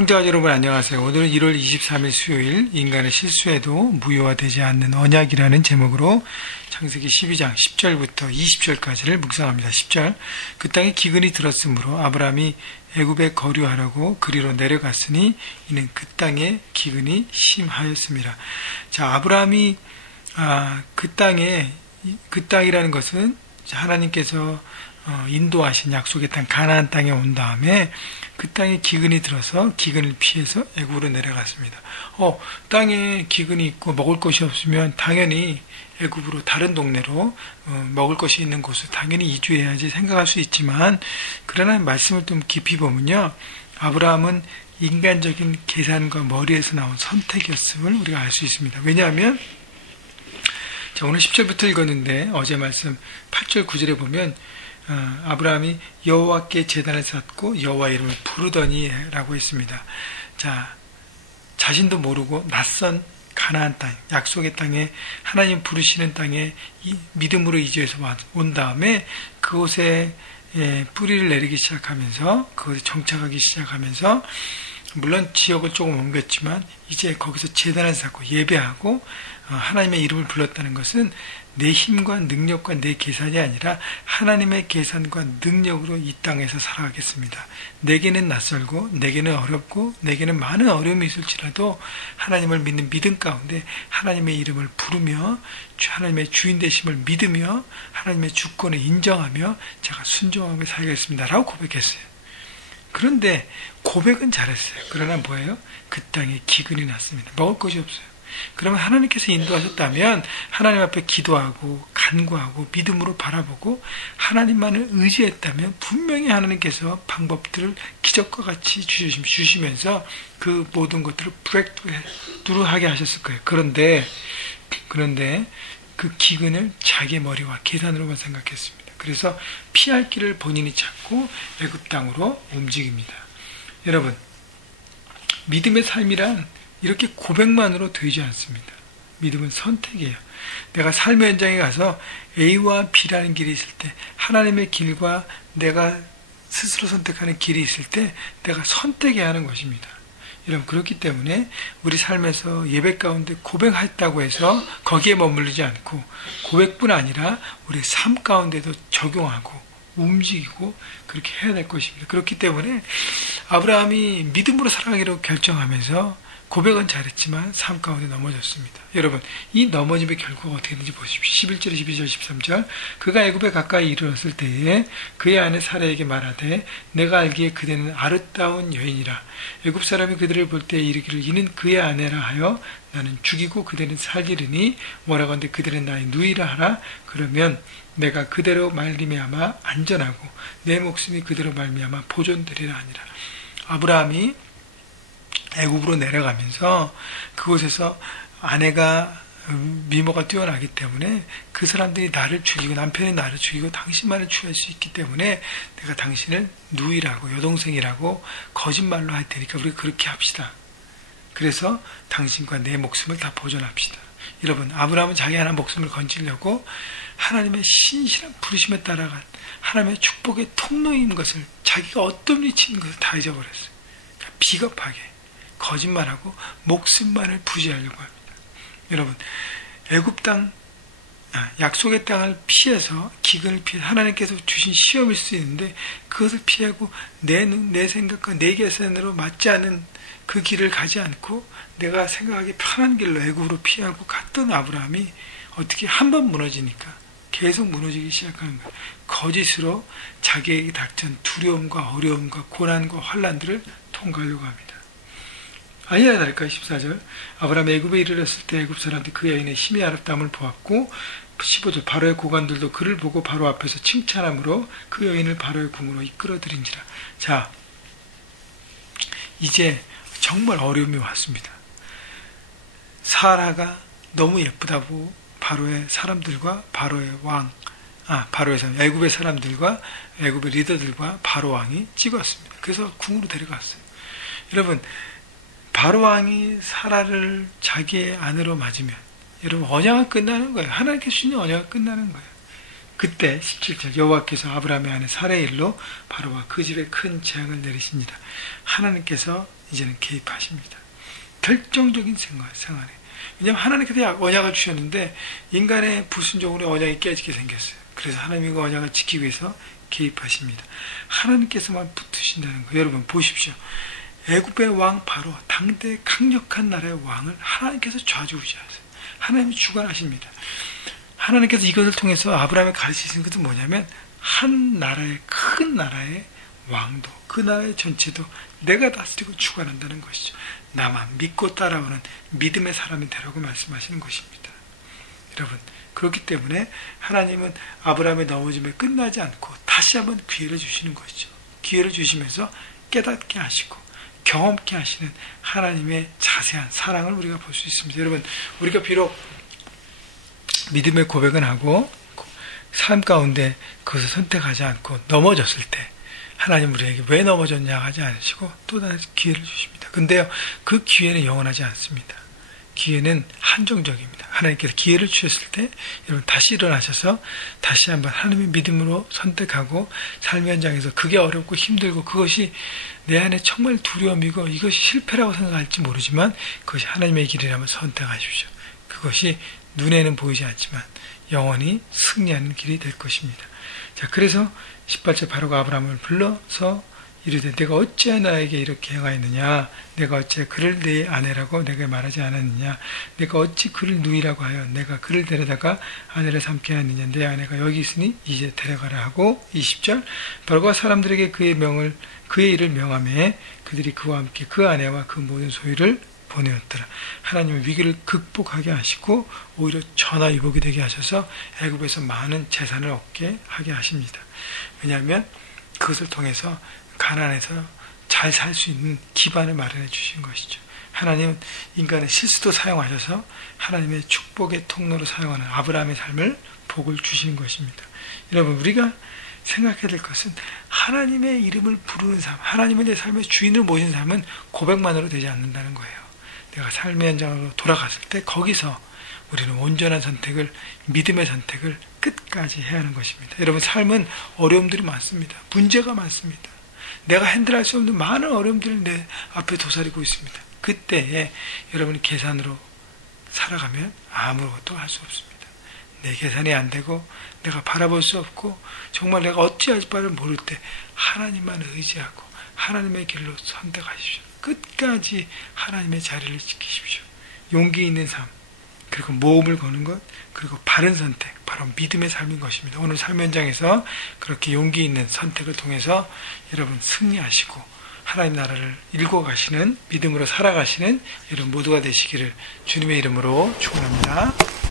형제와 여러분 안녕하세요. 오늘은 1월 23일 수요일 인간의 실수에도 무효화되지 않는 언약이라는 제목으로 창세기 12장 10절부터 20절까지를 묵상합니다. 10절 그 땅에 기근이 들었으므로 아브라함이 애굽에 거류하려고 그리로 내려갔으니 이는 그 땅에 기근이 심하였습니다. 자, 아브라함이 그 땅이라는 것은 하나님께서 인도하신 약속의 땅 가나안 땅에 온 다음에 그 땅에 기근이 들어서 기근을 피해서 애굽으로 내려갔습니다. 땅에 기근이 있고 먹을 것이 없으면 당연히 애굽으로 다른 동네로 먹을 것이 있는 곳을 당연히 이주해야지 생각할 수 있지만, 그러나 말씀을 좀 깊이 보면요, 아브라함은 인간적인 계산과 머리에서 나온 선택이었음을 우리가 알 수 있습니다. 왜냐하면 자, 오늘 10절부터 읽었는데 어제 말씀 8절 9절에 보면 아브라함이 여호와께 제단을 쌓고 여호와 이름을 부르더니 라고 했습니다. 자, 자신도 모르고 낯선 가나안 땅, 약속의 땅에 하나님 부르시는 땅에 믿음으로 이주해서 온 다음에 그곳에 뿌리를 내리기 시작하면서 그곳에 정착하기 시작하면서 물론 지역을 조금 옮겼지만 이제 거기서 제단을 쌓고 예배하고 하나님의 이름을 불렀다는 것은 내 힘과 능력과 내 계산이 아니라 하나님의 계산과 능력으로 이 땅에서 살아가겠습니다. 내게는 낯설고 내게는 어렵고 내게는 많은 어려움이 있을지라도 하나님을 믿는 믿음 가운데 하나님의 이름을 부르며 하나님의 주인 되심을 믿으며 하나님의 주권을 인정하며 제가 순종하며 살겠습니다 라고 고백했어요. 그런데 고백은 잘했어요. 그러나 뭐예요? 그 땅에 기근이 났습니다. 먹을 것이 없어요. 그러면 하나님께서 인도하셨다면 하나님 앞에 기도하고 간구하고 믿음으로 바라보고 하나님만을 의지했다면 분명히 하나님께서 방법들을 기적과 같이 주시면서 그 모든 것들을 브레이크스루하게 하셨을 거예요. 그런데 그 기근을 자기의 머리와 계산으로만 생각했습니다. 그래서 피할 길을 본인이 찾고 애굽 땅으로 움직입니다. 여러분, 믿음의 삶이란 이렇게 고백만으로 되지 않습니다. 믿음은 선택이에요. 내가 삶의 현장에 가서 A와 B라는 길이 있을 때, 하나님의 길과 내가 스스로 선택하는 길이 있을 때 내가 선택해야 하는 것입니다. 여러분, 그렇기 때문에 우리 삶에서 예배 가운데 고백했다고 해서 거기에 머무르지 않고 고백뿐 아니라 우리 삶 가운데도 적용하고 움직이고 그렇게 해야 될 것입니다. 그렇기 때문에 아브라함이 믿음으로 살아가기로 결정하면서 고백은 잘했지만 삶 가운데 넘어졌습니다. 여러분, 이 넘어짐의 결과가 어떻게 되는지 보십시오. 11절, 12절, 13절 그가 애굽에 가까이 이르렀을 때에 그의 아내 사라에게 말하되 내가 알기에 그대는 아름다운 여인이라. 애굽 사람이 그들을 볼 때 이르기를 이는 그의 아내라 하여 나는 죽이고 그대는 살리르니 뭐라건대 그대는 나의 누이라 하라. 그러면 내가 그대로 말미암아 안전하고 내 목숨이 그대로 말미암아 보존되리라 하니라. 아브라함이 애굽으로 내려가면서 그곳에서 아내가 미모가 뛰어나기 때문에 그 사람들이 나를 죽이고 남편이 나를 죽이고 당신만을 취할 수 있기 때문에 내가 당신을 누이라고 여동생이라고 거짓말로 할 테니까 우리 그렇게 합시다. 그래서 당신과 내 목숨을 다 보존합시다. 여러분, 아브라함은 자기 하나 목숨을 건지려고 하나님의 신실한 부르심에 따라간 하나님의 축복의 통로인 것을, 자기가 어떤 위치인 것을 다 잊어버렸어요. 그러니까 비겁하게 거짓말하고 목숨만을 부지하려고 합니다. 여러분, 애굽 땅, 약속의 땅을 피해서 기근을 피해 하나님께서 주신 시험일 수 있는데 그것을 피하고 내 생각과 내 계산으로 맞지 않은 그 길을 가지 않고 내가 생각하기 편한 길로 애굽으로 피하고 갔던 아브라함이 어떻게 한 번 무너지니까 계속 무너지기 시작하는 거예요. 거짓으로 자기에게 닥친 두려움과 어려움과 고난과 환난들을 통과하려고 합니다. 아니라 다를까 14절 아브라함이 애굽에 이르렀을 때 애굽 사람들이 그 여인의 힘이 아름다움을 보았고 15절 바로의 고관들도 그를 보고 바로 앞에서 칭찬함으로 그 여인을 바로의 궁으로 이끌어들인지라. 자, 이제 정말 어려움이 왔습니다. 사라가 너무 예쁘다고 바로의 사람들과 바로의 왕, 바로의 사람, 애굽의 사람들과 애굽의 리더들과 바로 왕이 찍었습니다. 그래서 궁으로 데려갔어요. 여러분, 바로 왕이 사라를 자기의 아내로 맞으면 여러분 언약은 끝나는 거예요. 하나님께 주신 언약은 끝나는 거예요. 그때 17절 여호와께서 아브라함의 아내 사라의 일로 바로와 그 집에 큰 재앙을 내리시니라. 하나님께서 이제는 개입하십니다. 결정적인 생활에. 왜냐하면 하나님께서 언약을 주셨는데 인간의 불순종으로 언약이 깨지게 생겼어요. 그래서 하나님이 그 언약을 지키기 위해서 개입하십니다. 하나님께서만 붙으신다는 거. 여러분 보십시오. 애굽의 왕 바로 당대 강력한 나라의 왕을 하나님께서 좌지우지하세요. 하나님이 주관하십니다. 하나님께서 이것을 통해서 아브라함에 가르치신 것은 뭐냐면 한 나라의 큰 나라의 왕도 그 나라의 전체도 내가 다스리고 주관한다는 것이죠. 나만 믿고 따라오는 믿음의 사람이 되라고 말씀하시는 것입니다. 여러분 그렇기 때문에 하나님은 아브라함의 넘어짐에 끝나지 않고 다시 한번 기회를 주시는 것이죠. 기회를 주시면서 깨닫게 하시고 경험케 하시는 하나님의 자세한 사랑을 우리가 볼 수 있습니다. 여러분 우리가 비록 믿음의 고백은 하고 삶 가운데 그것을 선택하지 않고 넘어졌을 때 하나님 우리에게 왜 넘어졌냐 하지 않으시고 또 다시 기회를 주십니다. 근데요 그 기회는 영원하지 않습니다. 기회는 한정적입니다. 하나님께서 기회를 주셨을 때 여러분 다시 일어나셔서 다시 한번 하나님의 믿음으로 선택하고 삶의 현장에서 그게 어렵고 힘들고 그것이 내 안에 정말 두려움이고 이것이 실패라고 생각할지 모르지만 그것이 하나님의 길이라면 선택하십시오. 그것이 눈에는 보이지 않지만 영원히 승리하는 길이 될 것입니다. 자, 그래서 18절 바로가 아브라함을 불러서 이르되 내가 어찌 나에게 이렇게 행하였느냐 내가 어찌 그를 내 아내라고 내가 말하지 않았느냐 내가 어찌 그를 누이라고 하여 내가 그를 데려다가 아내를 삼게 하였느냐 내 아내가 여기 있으니 이제 데려가라 하고 20절 바로가 사람들에게 그의 일을 명하매 그들이 그와 함께 그 아내와 그 모든 소유를 보내었더라. 하나님은 위기를 극복하게 하시고 오히려 전화위복이 되게 하셔서 애굽에서 많은 재산을 얻게 하게 하십니다. 왜냐하면 그것을 통해서 가나안에서 잘 살 수 있는 기반을 마련해 주신 것이죠. 하나님은 인간의 실수도 사용하셔서 하나님의 축복의 통로로 사용하는 아브라함의 삶을 복을 주시는 것입니다. 여러분 우리가 생각해야 될 것은 하나님의 이름을 부르는 삶, 하나님의 내 삶의 주인을 모신 삶은 고백만으로 되지 않는다는 거예요. 내가 삶의 현장으로 돌아갔을 때 거기서 우리는 온전한 선택을, 믿음의 선택을 끝까지 해야 하는 것입니다. 여러분 삶은 어려움들이 많습니다. 문제가 많습니다. 내가 핸들할 수 없는 많은 어려움들이 내 앞에 도사리고 있습니다. 그때에 여러분이 계산으로 살아가면 아무것도 할 수 없습니다. 내 계산이 안 되고 내가 바라볼 수 없고 정말 내가 어찌할 바를 모를 때 하나님만 의지하고 하나님의 길로 선택하십시오. 끝까지 하나님의 자리를 지키십시오. 용기 있는 삶, 그리고 모험을 거는 것, 그리고 바른 선택, 바로 믿음의 삶인 것입니다. 오늘 삶 현장에서 그렇게 용기 있는 선택을 통해서 여러분 승리하시고 하나님 나라를 일궈 가시는 믿음으로 살아가시는 여러분 모두가 되시기를 주님의 이름으로 축원합니다.